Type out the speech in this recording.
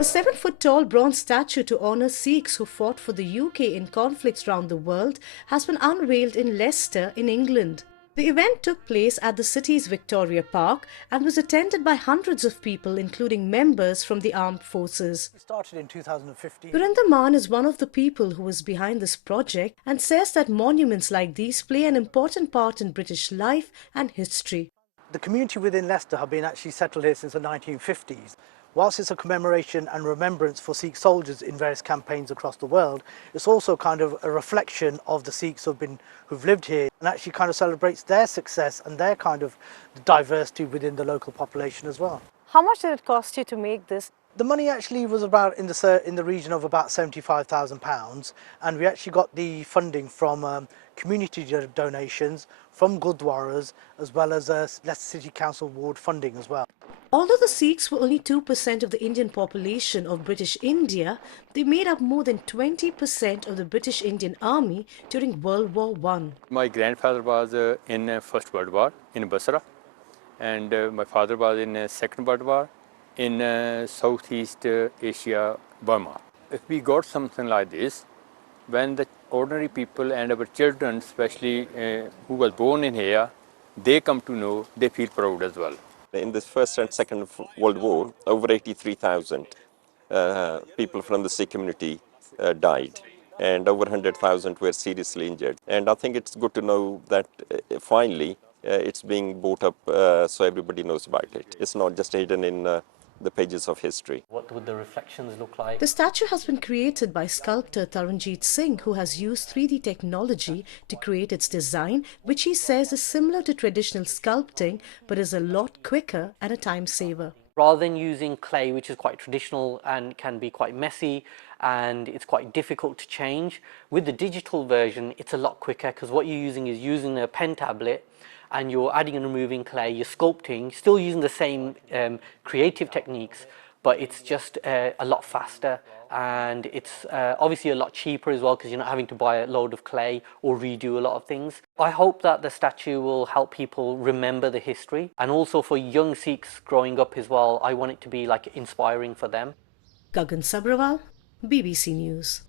A 7-foot-tall bronze statue to honour Sikhs who fought for the UK in conflicts around the world has been unveiled in Leicester in England. The event took place at the city's Victoria Park and was attended by hundreds of people, including members from the armed forces. It started in 2015. Gurinder Maan is one of the people who is behind this project and says that monuments like these play an important part in British life and history. The community within Leicester have been actually settled here since the 1950s. Whilst it's a commemoration and remembrance for Sikh soldiers in various campaigns across the world, it's also kind of a reflection of the Sikhs who've lived here, and actually kind of celebrates their success and their kind of diversity within the local population as well. How much did it cost you to make this? The money actually was about in the region of about £75,000, and we actually got the funding from community donations, from Gurdwaras, as well as Leicester City Council ward funding as well. Although the Sikhs were only 2% of the Indian population of British India, they made up more than 20% of the British Indian Army during World War I. My grandfather was in First World War in Basra, and my father was in Second World War in Southeast Asia, Burma. If we got something like this, when the ordinary people and our children, especially who was born in here, they come to know, they feel proud as well. In the First and Second World War, over 83,000 people from the Sikh community died, and over 100,000 were seriously injured. And I think it's good to know that finally it's being brought up so everybody knows about it. It's not just hidden in the pages of history. What would the reflections look like? The statue has been created by sculptor Taranjeet Singh, who has used 3D technology to create its design, which he says is similar to traditional sculpting but is a lot quicker and a time saver. Rather than using clay, which is quite traditional and can be quite messy and it's quite difficult to change, with the digital version it's a lot quicker, because what you're using a pen tablet and you're adding and removing clay, you're sculpting, still using the same creative techniques, but it's just a lot faster, and it's obviously a lot cheaper as well, because you're not having to buy a load of clay or redo a lot of things. I hope that the statue will help people remember the history, and also for young Sikhs growing up as well, I want it to be like inspiring for them. Gaggan, Sabherwal, BBC News.